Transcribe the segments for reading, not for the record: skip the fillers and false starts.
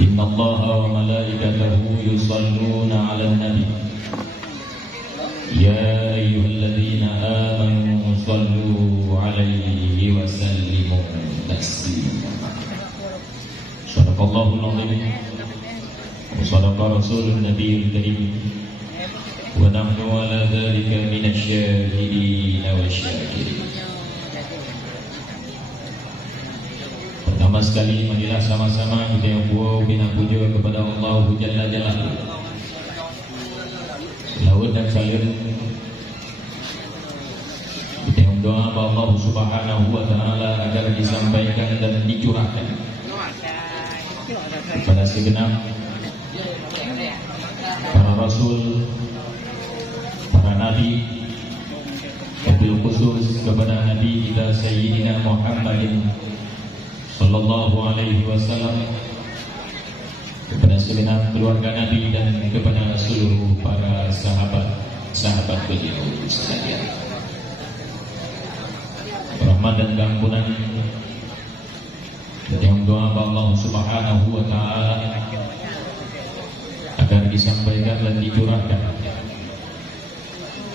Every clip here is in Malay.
Inna Allaha wa malaikatahu yusalluna ala nabi Ya ayyuhalladzina amanu sallu alaihi wa sallimu taslima. Sadaqallahul azim wa sadaqa rasulun nabiyul karim wa nahnu ala dzalika minasyahidin wasyakirin. Pertama sekali marilah sama-sama kita bina puja kepada Allah Jalla Jalaluhu. Laut dan salir kita doa kepada Allah Subhanahu wa taala agar disampaikan dan dicurahkan kepada segenap para rasul, para nabi, wabil khusus kepada nabi kita Sayyidina Muhammadin sallallahu alaihi wasallam, kepada segenap keluarga Nabi dan kepada seluruh para sahabat beliau sekalian. Rahmat dan keampunan yang doa Allah Subhanahu wa taala agar disampaikan dan dicurahkan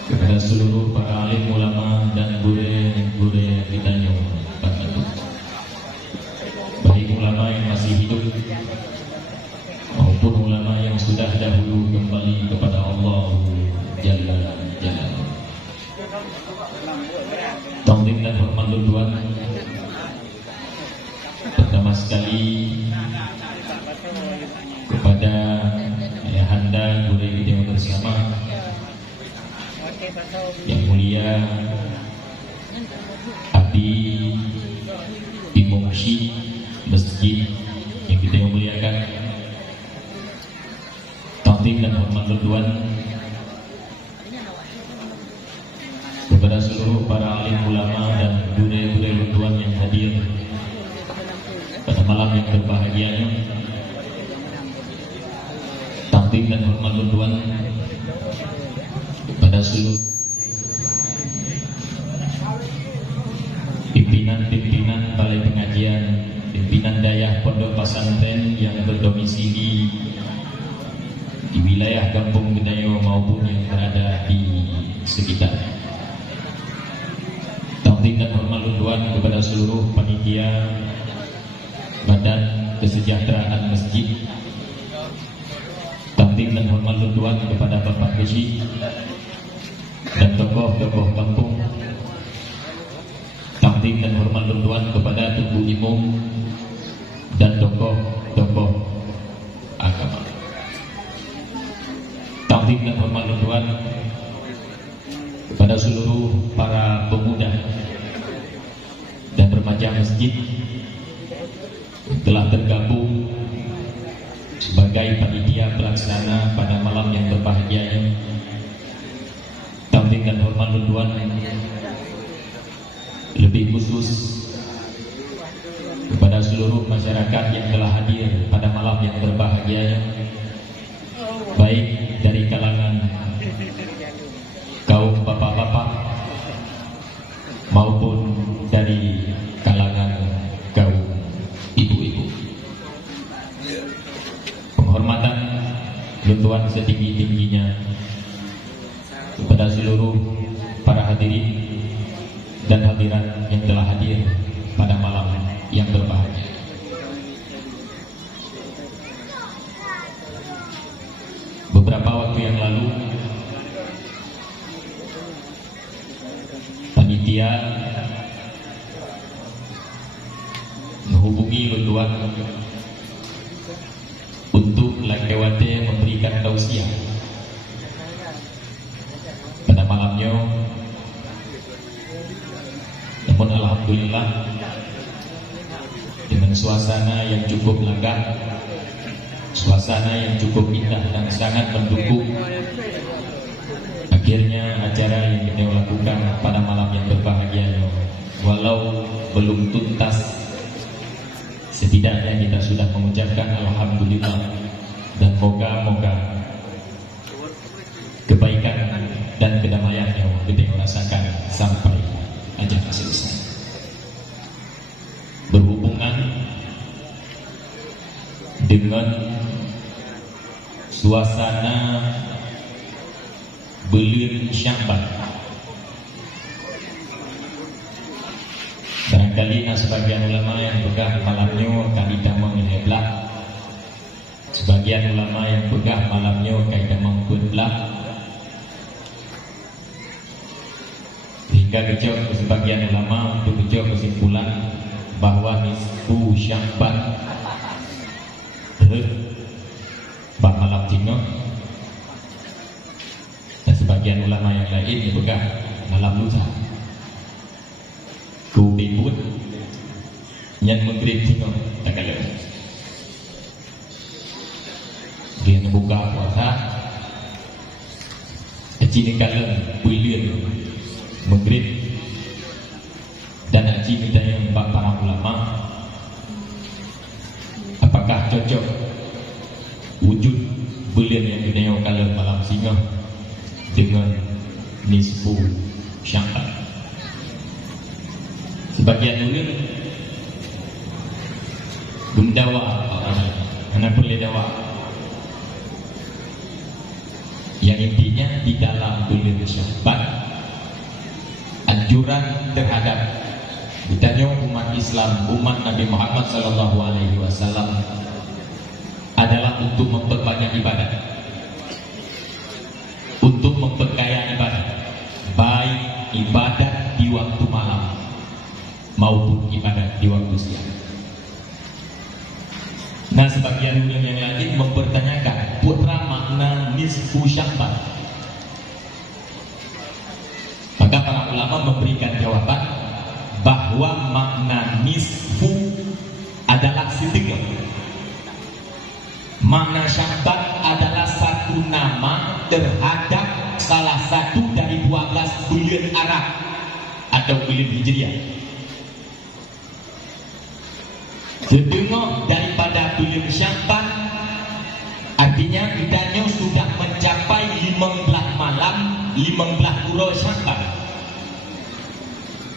kepada seluruh para alim ulama dan guru-guru kita yang baik ulama yang masih hidup maupun ulama yang sudah dahulu kembali kepada Allah Jalla Jalaluhu. Ta'zim dan hormat Tuhan. Pertama sekali kepada Ayahanda Guru yang bersama yang mulia Abi Imumsi Masjid yang kita muliakan. Ta'zim dan hormat Tuhan kepada seluruh para alim ulama dan guru-guru Tuhan yang hadir pada malam yang berbahagia ini. Ta'zim dan hormat Tuhan kepada seluruh pimpinan balai pengajian, pimpinan dayah pondok pesantren yang berdomisili di wilayah Kampung Gedayo maupun yang berada di sekitarnya. Ta'zim dan hormat Tuhan kepada seluruh panitia Badan Kesejahteraan Masjid. Ta'zim dan hormat Tuhan kepada Bapak Haji dan tokoh-tokoh kampung. Ta'zim dan hormat Tuhan kepada Tuku Imam dan tokoh-tokoh agama. Ta'zim dan hormat Tuhan kepada seluruh para pemuda dan remaja masjid telah tergabung sebagai panitia pelaksana pada malam yang berbahagia ini. Ta'zim dan hormat Tuhan lebih khusus kepada seluruh masyarakat yang telah hadir pada malam yang berbahagia ini, baik dari kalangan kaum bapak-bapak maupun dari kalangan kaum ibu-ibu. Penghormatan Tuhan setinggi-tingginya kepada seluruh para hadirin dan hadirat yang telah hadir pada malam yang berbahagia. Beberapa waktu yang lalu panitia menghubungi Tuhan untuk lakewate memberikan tausiah pada malamnya. Namun alhamdulillah dengan suasana yang cukup lega, suasana yang cukup indah dan sangat mendukung, akhirnya acara yang kita lakukan pada malam yang berbahagia, walau belum tuntas, setidaknya kita sudah mengucapkan alhamdulillah dan moga-moga kebaikan dan kedamaian yang kita rasakan sampai acara selesai. Berhubungan dengan dengan suasana bulan Sya'ban. Barangkali sebagian ulama yang pegang malamnya kaidah mengheblah, sebagian ulama yang pegang malamnya kaidah mengkutlah, hingga kecil sebagian ulama untuk kecil kesimpulan bahwa nisfu Sya'ban bak malam Cina, dan sebagian ulama yang lain pegang malam lusa. Ku bibut yang maghrib Cina tak kala. Dia buka puasa Cina kala bulan maghrib, dan aji kita yang para ulama apakah cocok wujud bulan yang kita kala malam singa dengan nisfu Sya'ban. Sebagian ulun gundawa anak boleh dawa yang intinya di dalam bulan Sya'ban anjuran terhadap ditanya umat Islam, umat Nabi Muhammad SAW adalah untuk memperbanyak ibadah, untuk memperkaya ibadah, baik ibadah di waktu malam maupun ibadah di waktu siang. Nah, sebagian ulama yang lain mempertanyakan putra makna nisfu Sya'ban. Maka para ulama memberikan jawaban bahwa makna nisfu adalah setengah. Makna Sya'ban adalah satu nama terhadap salah satu dari 12 bulan Arab atau bulan Hijriah. Setengah daripada bulan Sya'ban artinya kita sudah mencapai 15 malam, 15 uro Sya'ban.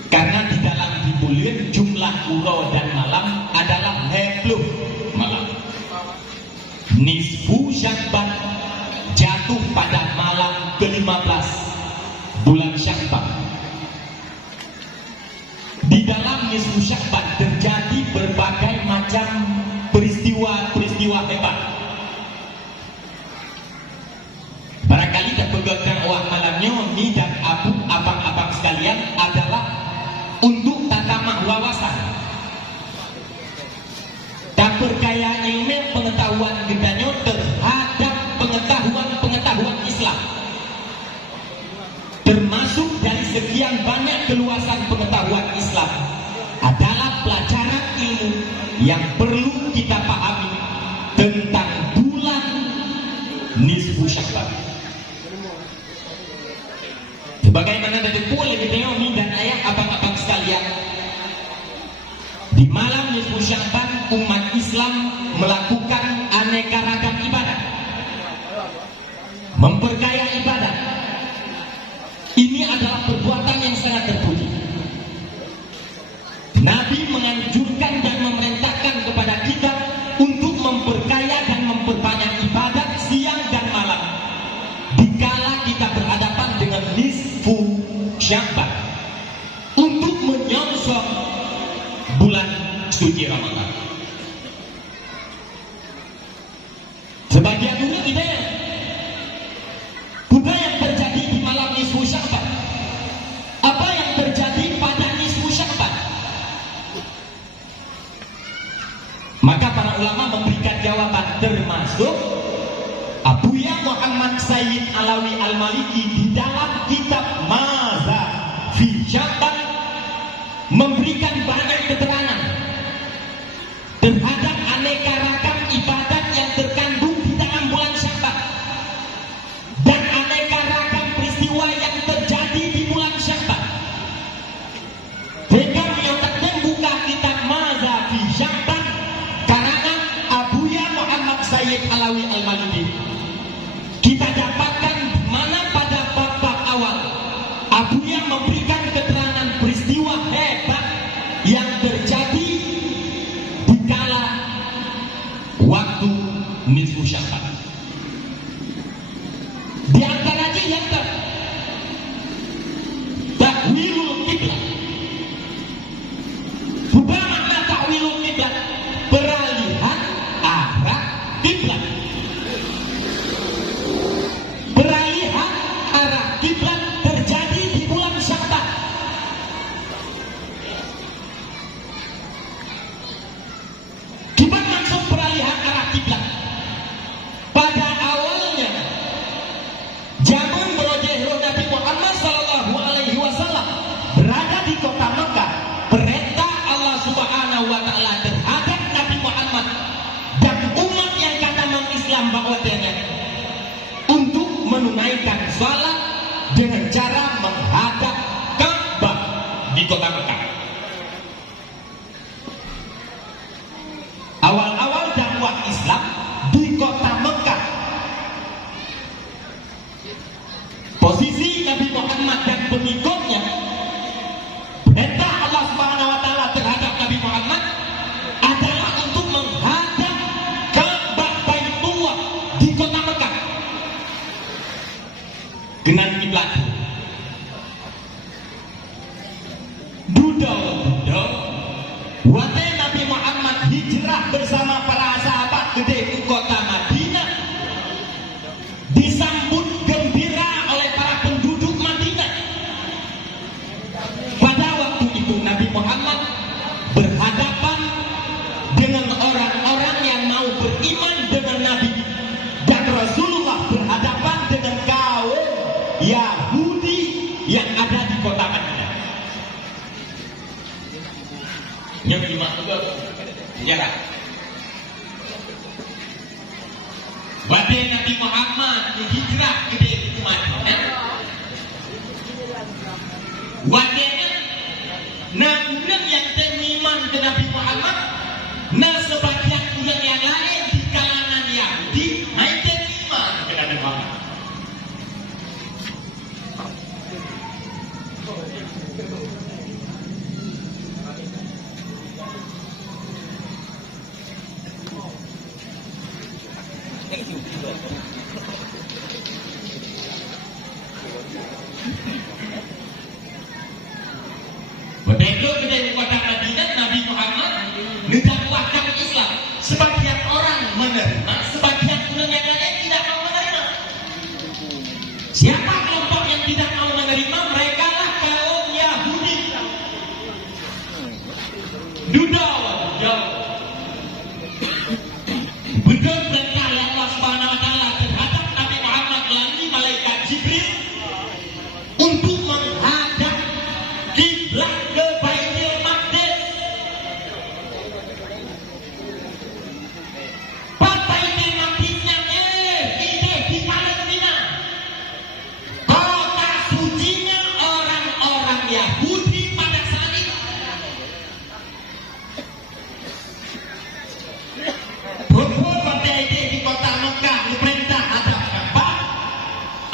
Karena di dalam di bulan jumlah uro dan malam adalah 20 malam. Nisfu Sya'ban jatuh pada malam ke-15 bulan Sya'ban. Di dalam nisfu Sya'ban terjadi berbagai macam peristiwa-peristiwa hebat. Barangkali tak pegang uang malamnya ni dan abang-abang sekalian adalah untuk tatamah wawasan dan berkaya ilmu pengetahuan kitanya terhadap pengetahuan Islam, termasuk dari sekian banyak keluasan pengetahuan Islam adalah pelajaran ilmu yang perlu kita pahami tentang bulan nisfu Sya'ban. Sebagaimana dari poin video ini dan ayat abang-abang sekalian, di malam nisfu Sya'ban umat Islam melakukan aneka ragam ibadah, memperkaya ibadah. Ini adalah perbuatan yang sangat terpuji. Nabi menganjurkan dan memerintahkan kepada kita untuk memperkaya dan memperbanyak ibadat siang dan malam dikala kita berhadapan dengan nisfu Sya'ban untuk menyongsong bulan suci Ramadan. Sebagian dulu ideal bukan yang terjadi di malam nisfu Sya'ban. Apa yang terjadi pada nisfu Sya'ban? Maka para ulama memberikan jawaban, termasuk Abuya Muhammad Sayyid Alawi Al-Maliki di dalam kitab Maza fi Sya'ban memberikan banyak keterangan terhadap aneka ragam ibadat yang terkandung di dalam bulan Sya'ban dan aneka ragam peristiwa yang terjadi di bulan Sya'ban. Jika menyontakkan buka kitab Maza fi Sya'ban karangan Abuya Muhammad Sayyid Alawi Al-Maliki, kita dapatkan mana pada bab-bab awal Abuya memberikan keterangan peristiwa hebat yang terjadi di kala waktu nisfu Sya'ban. Di antaranya yang takwilul kiblat. Apa makna takwilul kiblat? Peralihan arah kiblat. Peralihan arah kiblat terjadi di bulan Sya'ban. Gimana maksud peralihan arah kiblat? Pada awalnya zaman Rasulullah Nabi Muhammad sallallahu alaihi wasallam berada di kota Mekah, perintah Allah Subhanahu wa taala terhadap Nabi Muhammad dan umat yang kata mengislam bahwasanya untuk menunaikan salat dengan cara menghadap Ka'bah di kota Mekah. Awal-awal dakwah Islam di kota Mekah, posisi Nabi Muhammad dan pengikutnya, perintah Allah Subhanahu wa taala terhadap Nabi Muhammad adalah untuk menghadap Ka'bah Baitullah di kota Mekah dengan kiblat. Dudau wate Nabi Muhammad hijrah bersama para sahabat ke kota Madinah, disambut gembira oleh para penduduk Madinah. Pada waktu itu Nabi Muhammad berhadapan dengan orang-orang yang mau beriman dengan Nabi, dan Rasulullah berhadapan dengan kaum Yahudi yang ada di kota Madinah. Yang kelima juga sejarah. Pada Nabi Muhammad hijrah ke Madinah, wadahnya namun yang teriman ke Nabi Muhammad, nah sebagian ulang yang lain di kalangan Yahudi naik teriman ke Nabi Muhammad. Begitu dari kota Madinah, Nabi Muhammad mendakwahkan Islam. Sebagian orang menerima, sebagian orang yang lain tidak mau menerima. Siapa kelompok yang tidak mau menerima? Mereka lah kaum Yahudi. Dudau jauh. Betul perintah Allah Subhanahu wa taala terhadap Nabi Muhammad melalui malaikat Jibril untuk menghadap kiblat ke Baitul Maqdis. Baitul Maqdisnya ide di Palestina. Kota sucinya orang-orang Yahudi pada saat itu. Betul pada ide di kota Mekah diperintah hadap Ka'bah.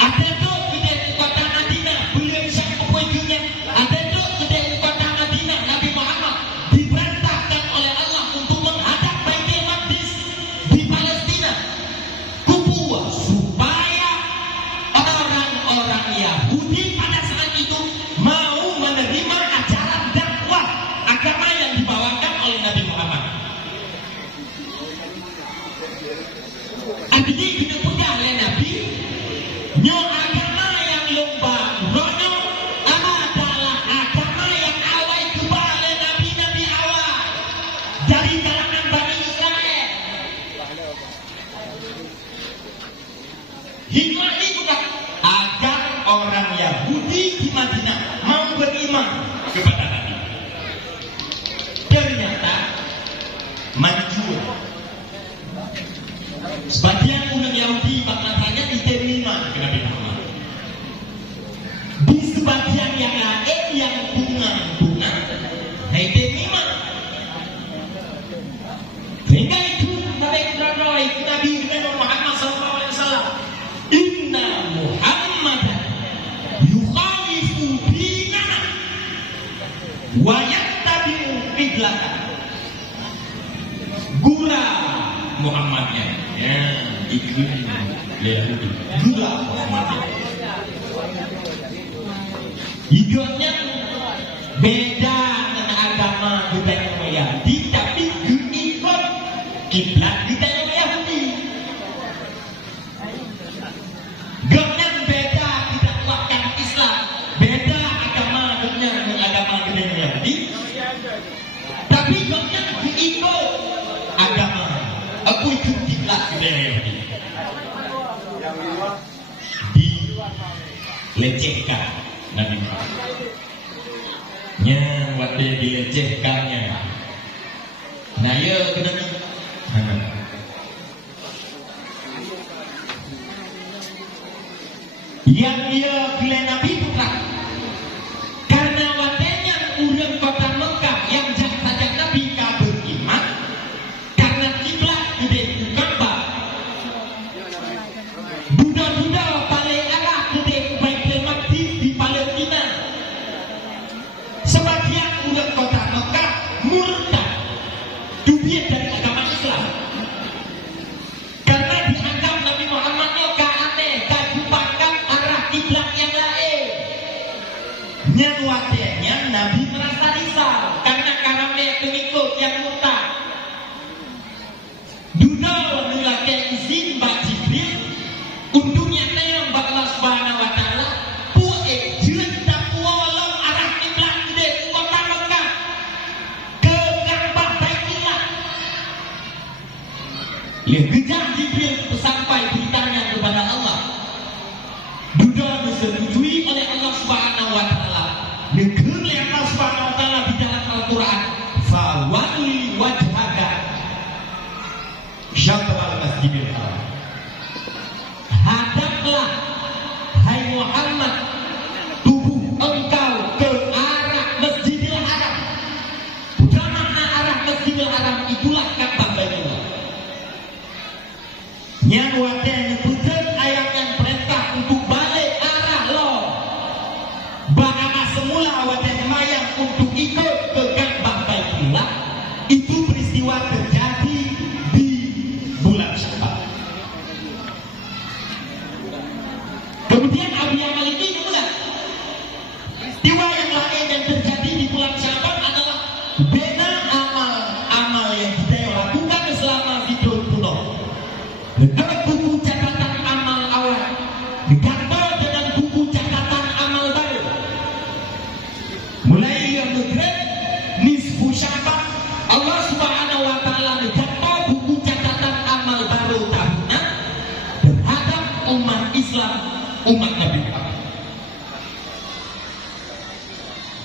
Ada tuh ide di kota Madinah belum siap pokoknya. Ada tuh ide di kota Madinah Nabi Muhammad diperintahkan oleh Allah untuk menghadap Baitul Maqdis di Palestina. Kupua supaya orang-orang Yahudi pada saat itu mau menerima ajaran dakwah agama yang dibawakan oleh Nabi Muhammad. Artinya kita punya oleh Nabi nyo agama yang lomba rono adalah agama yang awal kembali Nabi-Nabi awal dari kalangan Bani Israel. Hikmah ini juga agar orang Yahudi di Madinah mau beriman kepada Nabi. Ternyata manjur. Sebagian orang Yahudi maknanya diterima ke Nabi Muhammad. Di sebagian yang lain yang bunga-bunga diterima. Sehingga itu mereka Nabi Muhammad SAW, Inna Muhammadan yukhalifu dinana wa yattabi'u qiblatan. Gula Muhammadnya. Ya. ikut Yahudi juga mati. Hidupnya beda dengan agama kita yang Yahudi, tapi ikut kiblat kita yang Yahudi. Hidupnya beda, kita kuatkan Islam, beda agama dengan agama kita yang Yahudi, tapi hidupnya ikut agama. Aku ikut kiblat kita yang Yahudi. Dilecehkan Nabi Muhammad. Yang waktu dilecehkannya. Nah ya kena yang dia gila Nabi bukan karena watenya urang kota Mekah yang sajak Nabi ka beriman karena kiblat gede Ka'bah. Budak-budak paling arah gede Baitul Maqdis di Palestina. Sebagian urang kota Mekah murtad dubiat dari agama Islam karena dianggap Nabi Muhammadnya aneh, kajupakan arah kiblat yang lain. Yang watenya Nabi merasa risau karena pengikut yang murtad. Duda menulakan izin Mbak Jibril untuk nyatanya Mbak Allah Subhanahu Wa Taala puek jelas tak pualam arah kiblat gede kota Mekah ke Ka'bah Baitullah. Lihat kejar Jibril sampai beritanya kepada Allah. Duda disetujui oleh Allah Subhanahu Wa Taala. Negeri Allah Subhanahu Wa Taala di dalam Al-Quran. Fawali wajhaka syatral masjidil haram. Hadaplah hai Muhammad tubuh engkau ke arah Masjidil Haram. Bukan makna arah Masjidil Haram itulah Ka'bah Baitullah. Yang wadah nyebutkan ayat yang perintah untuk balik arah lo. Bahkan semula wadah mayang untuk ikut ke Ka'bah Baitullah itu peristiwa terjadi di bulan Syawal. Kemudian Abu Yamal ini juga peristiwa yang lain yang terjadi di bulan Syawal adalah beda amal-amal yang kita lakukan selama hidup kuno. Dengan buku catatan amal awal digantung dengan buku catatan amal baru. Mulai yang modern nisfu Sya'ban Allah Subhanahu Wa Taala digantung buku catatan amal baru tahunan terhadap umat Islam, umat Nabi Muhammad.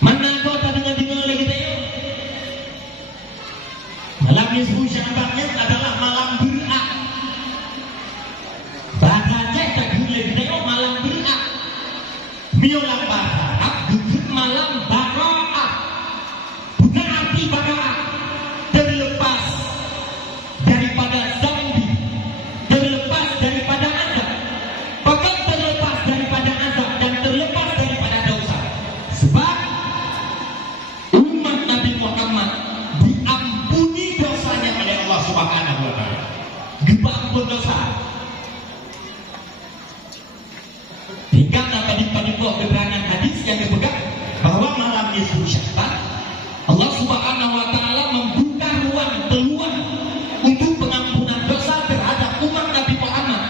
Mana kau tak dengar lagi tayo? Malam nisfu Sya'bannya adalah malam berat. Bahasanya tak boleh tayo malam berat. Miolang bahasa duduk malam bara'ah. Bukan arti bara'ah terlepas daripada zambi, terlepas daripada azab, bahkan terlepas daripada azab dan terlepas daripada dosa. Sebab umat Nabi Muhammad diampuni dosanya oleh Allah Subhanahu Wa Taala. Diampun dosa. Hingga pada keterangan hadis yang dipegang bahwa malam nisfu Sya'ban Allah Subhanahu Wa Taala membuka ruang peluang untuk pengampunan dosa terhadap umat Nabi Muhammad.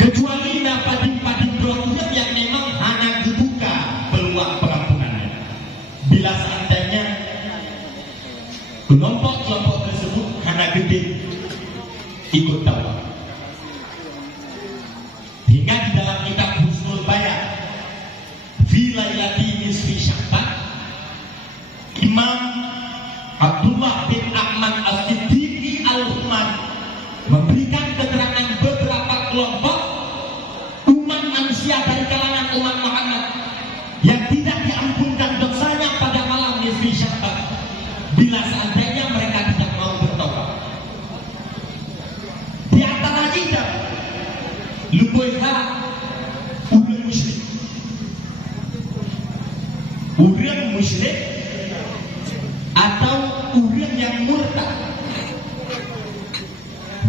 Kecuali padim-padim dosa yang memang hanya dibuka peluang pengampunannya. Bila seandainya kelompok-kelompok tersebut hanya gede ikut tawaf. Hingga di dalam kitab Husnul Bayan fi lailati nisfi Sya'ban Imam Abdullah bin Ahmad As-Siddiqi Al-Humad memberikan keterangan beberapa kelompok umat manusia dari kalangan umat Muhammad yang tidak diampunkan dosanya pada malam nisfi Sya'ban bila seandainya mereka tidak mau bertobat. Di antara kita lupa urang musyrik. Urang musyrik atau urang yang murtad.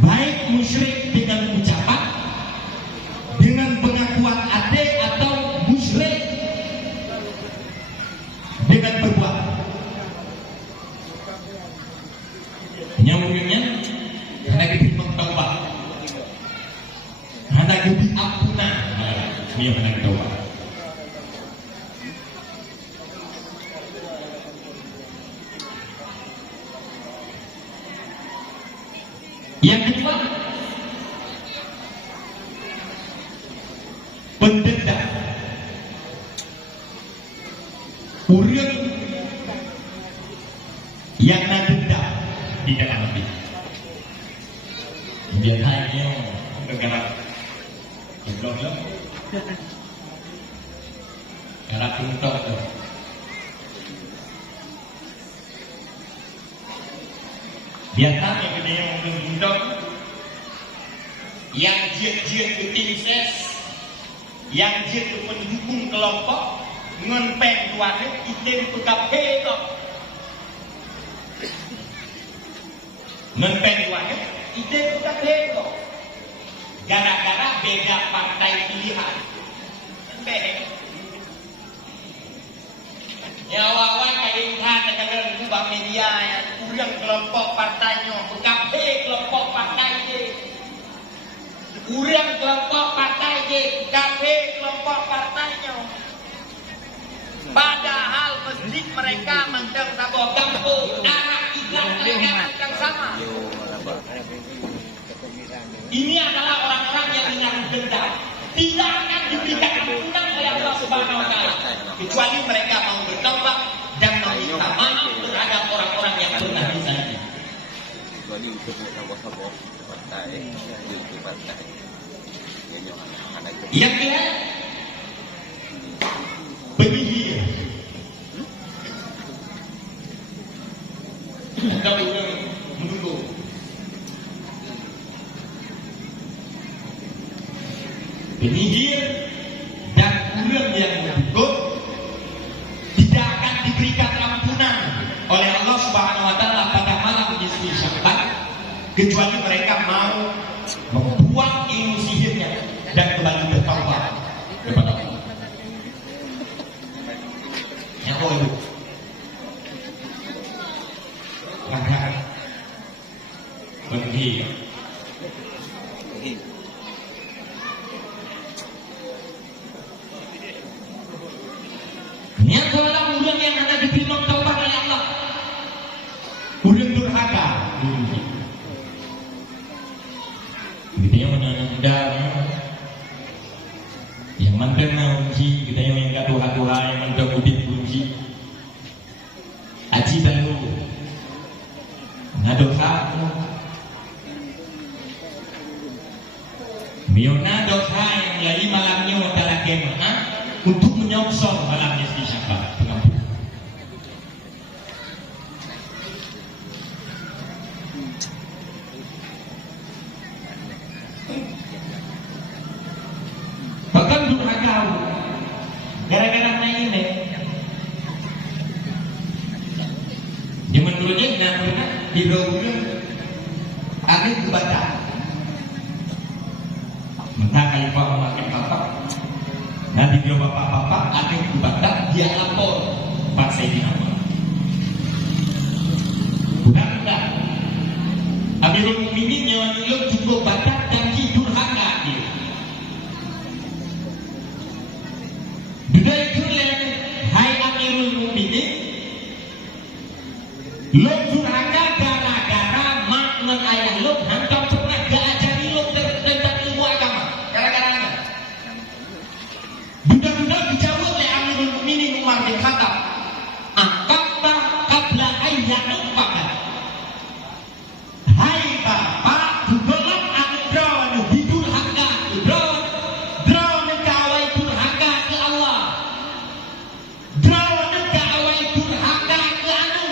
Baik musyrik dengan ucapan, dengan pengakuan ade, atau musyrik dengan perbuatan. Nyamuknya anak itu taubat, anak itu diampuna, ini anak taubat. Yang kedua, pendendam. Urang yang nadendam di dalam hati. Biasanya negara Jumlah Karena puntok tuh. Biasanya gede yang puntok, yang jiat-jiat ke tim ses, yang jiat ke pendukung kelompok, ngenpen tuannya item PKP kok. Ngenpen tuannya item PKP kok. Gara-gara beda partai pilihan. Ya wawan kayak ingat dengan kubah media yang kurang kelompok partainya, PKP kelompok partai je. Kurang kelompok partai je, PKP kelompok partainya. Padahal masjid mereka mendeng sabo kampung, arah iklan mereka mendeng sama. Ini adalah orang-orang yang menaruh dendam. Tidak akan diberikan ampunan oleh Allah Subhanahu wa Ta'ala kecuali mereka mau bertaubat dan meminta maaf terhadap orang-orang yang pernah disakiti. Kecuali untuk sabo-sabo partai, untuk partai. Yang kedua, penyihir. Atau menunggu. Penyihir dan urang yang mendukung tidak akan diberikan ampunan oleh Allah Subhanahu wa Ta'ala pada malam nisfi Sya'ban kecuali mereka mau membuang ilmu sihirnya dan kembali bertaubat kepada Allah. Yang itu langkah penyihir. Yang dalam urang yang ada diterima taubat oleh Allah, urang durhaka, kita yang menandang, yang mandang unji, kita yang kaduha-duha, yang mandang udit unji, aji baru, ngadoha, miona doha yang lagi malamnya adalah kemah untuk menyongsong malam nisfi Sya'ban. Bahkan durhaka gara-gara ini di menurutnya namanya di bawah ada kebaca mentah khalifah memakai bapak. Nanti dia bapak-bapak ada yang kebaca dia lapor Pak Sayyidina Umar. Bukan Amirul Mukminin yang menurut cukup baca janji durhaka dia. Budaya kulen hai Amirul Mukminin lo durhaka gara-gara mak ngan ayah lo hantam pernah gak ajari lo tentang ilmu agama gara-gara apa? Budak-budak dijawab oleh Amirul Mukminin Umar bin Khattab. Akabta qabla ayyanuk pakat. Hai bapak, belum aku draw hidur haka, draw negawai durhaka ke Allah, draw negawai durhaka ke anu,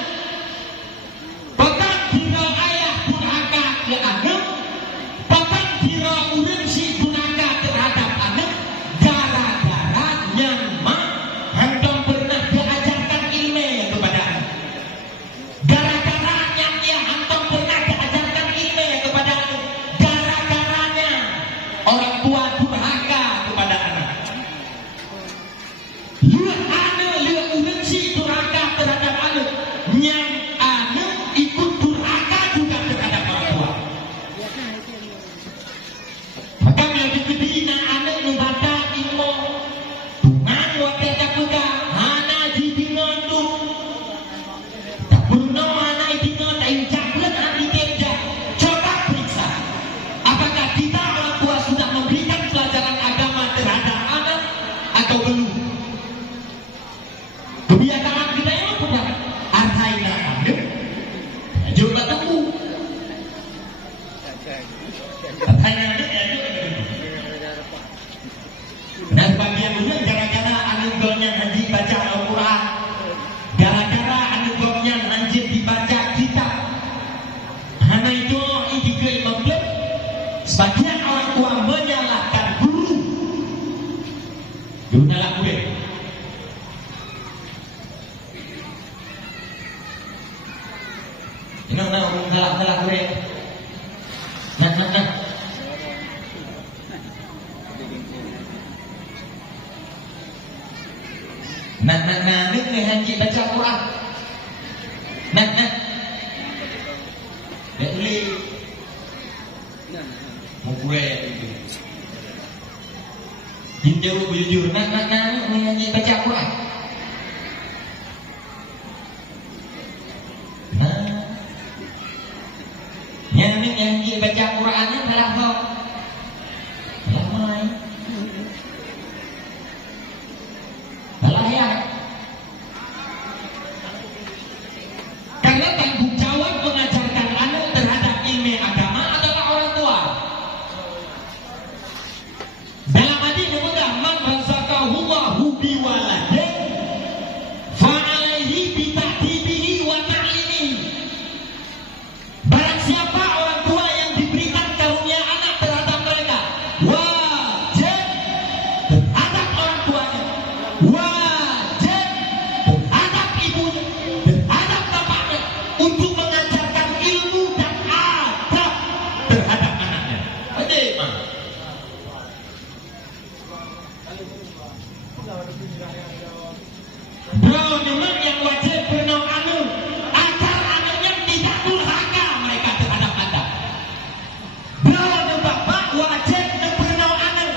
bahkan bila ayah durhaka ke anu, Katanya ada dan bagian dulu gara-gara anu golnya haji baca Al-Quran, gara-gara anu golnya haji dibaca kitab. Hana itu indikai memblek. Sebagian orang tua menyalahkan guru. Guru nyalak gue. Ini orang nyalak gue. Nah. Nah, ini haji baca Quran. Nah. Dia boleh. Mau gue itu. Jujur. Nah, ini haji baca Quran. Nah. Yang ini haji baca Qurannya adalah kok. Lamai. Alah ya. Karena tanggung jawab mengajarkan anak terhadap ilmu agama adalah orang tua. Dalam hadis mudah man razaqahullahu biwaladin fa'alaihi bita'dibihi wa ta'limihi. Barang siapa orang tua yang diberikan karunia anak terhadap mereka, wajib terhadap orang tuanya, wajib terhadap ibunya, terhadap bapaknya untuk mengajarkan ilmu dan adab terhadap anaknya. Wajib. Bro, memang yang wajib berenang anu agar anaknya tidak durhaka mereka terhadap anda. Bro, bapak wajib berenang anu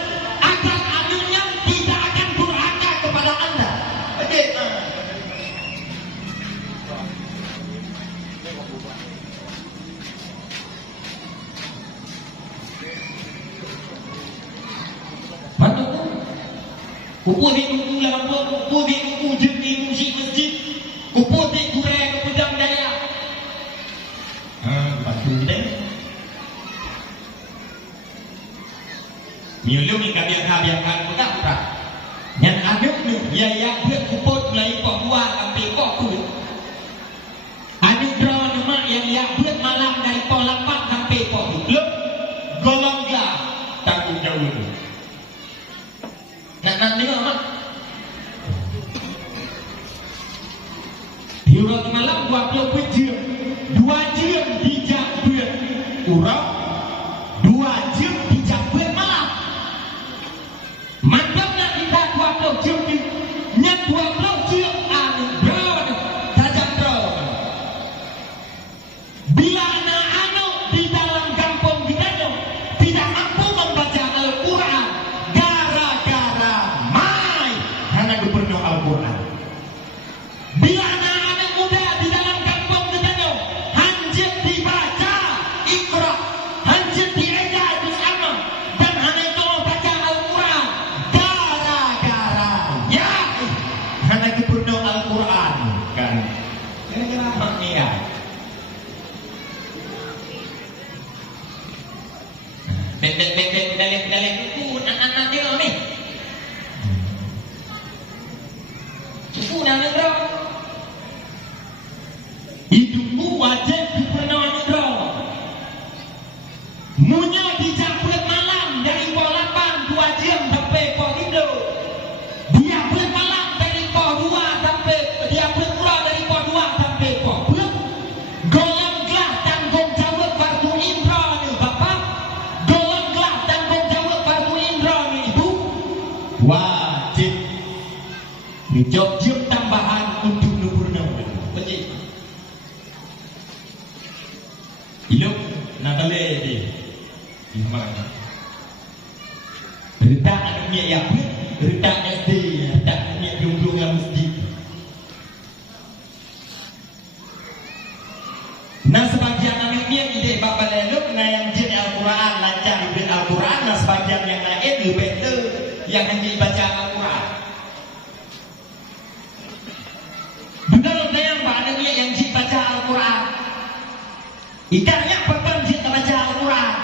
agar anaknya tidak akan durhaka kepada anda. Wajib. Mana tu? Kupu di kupu lampu, kupu di kupu jadi musik masjid, kupu di kurai kupu jam daya. Pasti deh. Miulu ni kabian kuda kuda. Yang ada ni yang buat kupu mulai kok dua sampai kok kuda. Ada draw nama yang buat malam dari kok 8 sampai kok kuda. Golong lah tanggung jawab tu. Nak tengok mak. Hidup malam 20 jam, 2 jam dijak buat urang, 2 jam dijak buat malam. Mantap nak kita 20 jam ni, nyak 20 jam anu bro, tajam bro. Bila anak-anak di dalam kampung kita tidak mampu membaca Al-Quran, gara-gara mai hanya gubernur Al-Quran. Bila anak-anak muda di dalam kampung kita hanjit dibaca Iqra, hanjit dieja juz amma, dan hanya itu baca Al-Quran, gara-gara ya hanya gubernur Al-Quran kan. Gara-gara maknya. Dalek buku anak-anak dia ni. Buku nama bro. Hidupmu wajib dipenuhi bro. Munya dijemput malam dari pukul 8 2 jam sampai pukul 3. Dia pulang malam dari pukul 2 sampai dia pulang dari pukul 2 sampai pukul 4. Golonglah tanggung jawab fardu indra ni bapak. Golonglah tanggung jawab fardu indra ni ibu. Wajib job tambahan untuk nupurna. Wajib. Ilok nak boleh di mana? Retak anaknya yang retak SD, retak anaknya jomblo yang masjid. Nah sebagian anaknya ide bapak leluk yang jin Al-Quran lancar di Al-Quran, nah sebagian yang lain lebih tu yang hanya baca Al-Quran. Benar yang anaknya yang jin baca Al-Quran. Ikannya perban jin baca Al-Quran.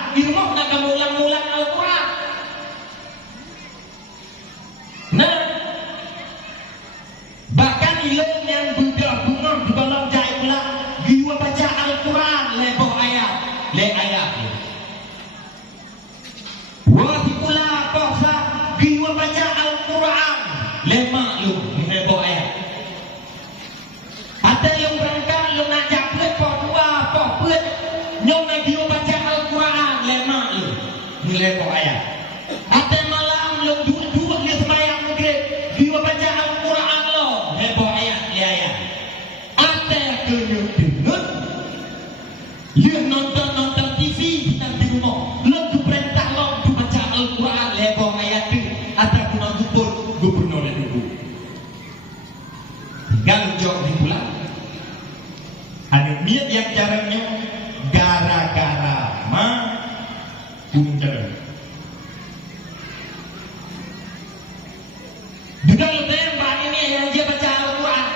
Gunung Jalan. Juga lu tembak ini yang dia baca Al-Quran.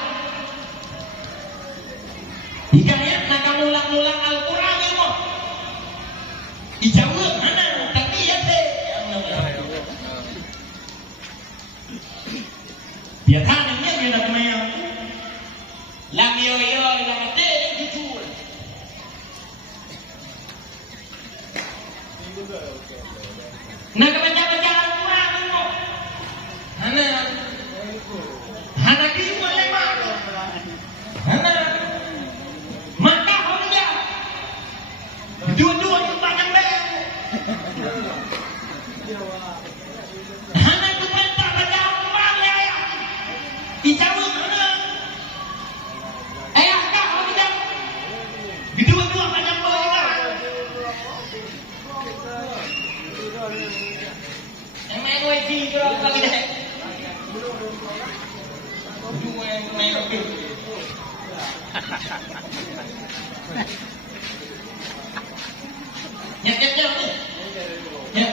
Hikayat nak kamu ulang-ulang Al-Quran ni mo. Ijawab mana? Tapi ya teh. Biar tanahnya dia nak main. Lam yo lam teh dijual. Nak baca Al-Quran ni mo. Hana di boleh mak. Hana maka dia dua-dua yang banyak bayar. Hana tu tak baca Al-Quran ya ayah. Ijawab hana. Ayah kah dia. Dua-dua banyak bayar. Main wifi ke lagi dah. Main wifi. Ya ni. Ya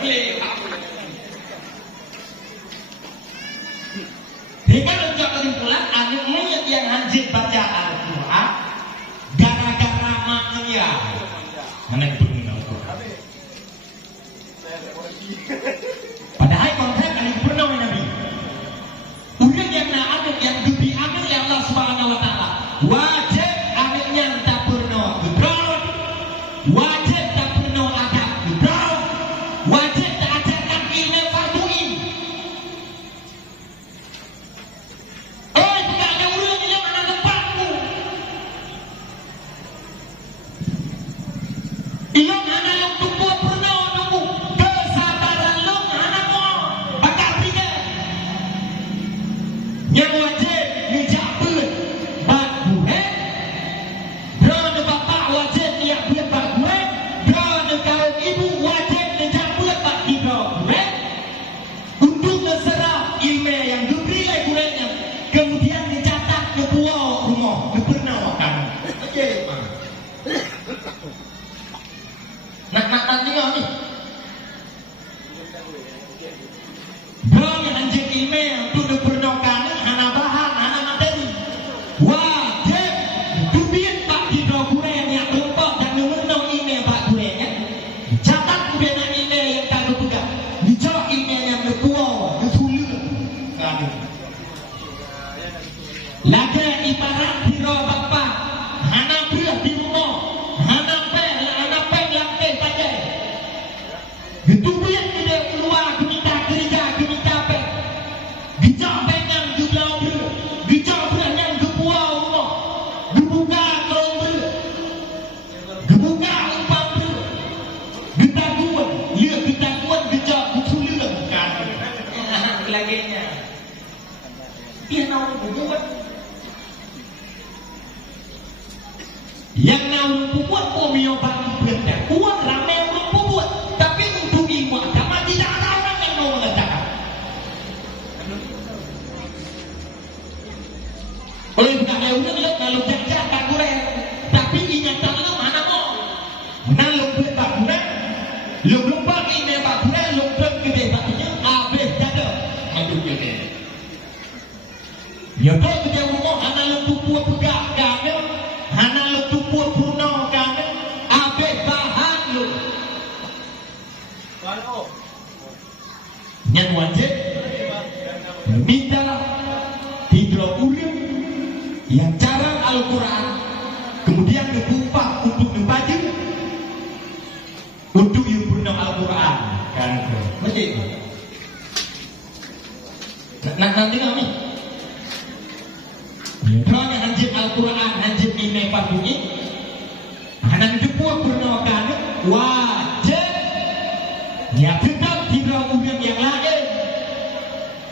boleh. Hingga untuk kesimpulan anunya yang hanjit baca Al-Quran gara-gara maknya. Mana benar Al-Quran? Padahal konteks kali pernah Nabi. Udah yang nak ambil yang lebih ambil ya Allah Subhanahu Wa Taala. Wajib ambilnya tak pernah berdoa. Wajib tak pernah ada berdoa. Wajib tak ajarkan ilmu farduin. Tidak ada urut yang mana tempatmu. Ilmu mana yang tumbuh pernah nunggu kesabaran lo mana mau bakal tiga. Yang wajib dijabut bak gue. Drone bapak wajib dia buat bak gue. Drone kaum ibu wajib dijabut bak hidro gue. Untuk ngeserap ilmu yang diberi oleh gurenya. Kemudian dicatat ke buah rumah. Kepernawakan. Okey, Pak. Nak tengok ni. Drone yang anjing ilmu untuk dipernawakan hana bahan, hana materi. Wajib dubian pak hidro gureng yang lompat dan mengenal ilmu pak gurengnya. Catat kemudian ilmu yang kagak pegang. Dijawab ilmu yang berkuah, bersulit. Lagi ibarat hidro bapak. Hana berat di rumah. Hana pen lantai pakai. Dubian dia keluar gemita kerja, gemita pen. Gijak penang gebelau ber. Gijak beranang gebuah rumah. Gebuka kalau ber. Gebuka umpam ber. Getaguan. Ya getaguan gejak bersulit. Kan. Laginya. Dia nak buat. Yang nak buat pomio bagi berita. Uang ramai orang buat. Tapi untuk ilmu agama tidak ada orang yang mau mengatakan. Oleh kerana udah kalau jaga tak kurang. Tapi ingatan lu mana mau? Mana lu buat tak kurang? Lu lupa ini tak kurang. Lu bergede taknya habis jaga. Maju gede. Ya kau kerja rumah hana lu tupu pegak kan? Hana lu tupu purno kan? Habis bahan lu. Yang wajib minta hidro urut yang cara Al-Quran kemudian dibuka untuk membaca untuk yang purno Al-Quran kan? Macam itu. Nanti kami Kerana hanjib Al-Quran, hanjib ini patuhi. Hanang depua pernawakan wajib. Ya tetap tiga orang yang lain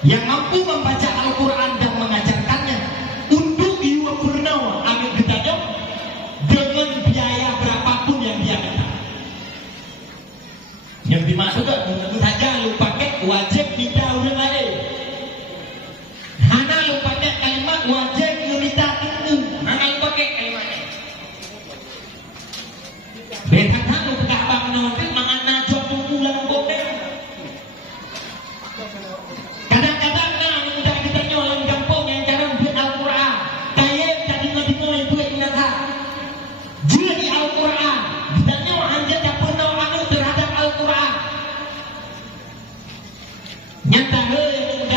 yang mampu membaca Al-Quran dan mengajarkannya untuk iwa pernawa ambil ditanya dengan biaya berapapun yang dia minta. Yang dimaksudkan saja lu pakai wajib minta orang lain. Hana lu pakai kalimat wajib minta itu. Hana lu pakai kalimatnya. Betak hanu kabang nonton mangana jok pulang gomel. Kadang-kadang na minta kita nyo yang kampung yang jarang buat Al-Quran. Kaya tadi ngopi-ngopi buat ingat. Jadi Al-Quran, kita nyo hanya tak pernah anu terhadap Al-Quran. Nyata hei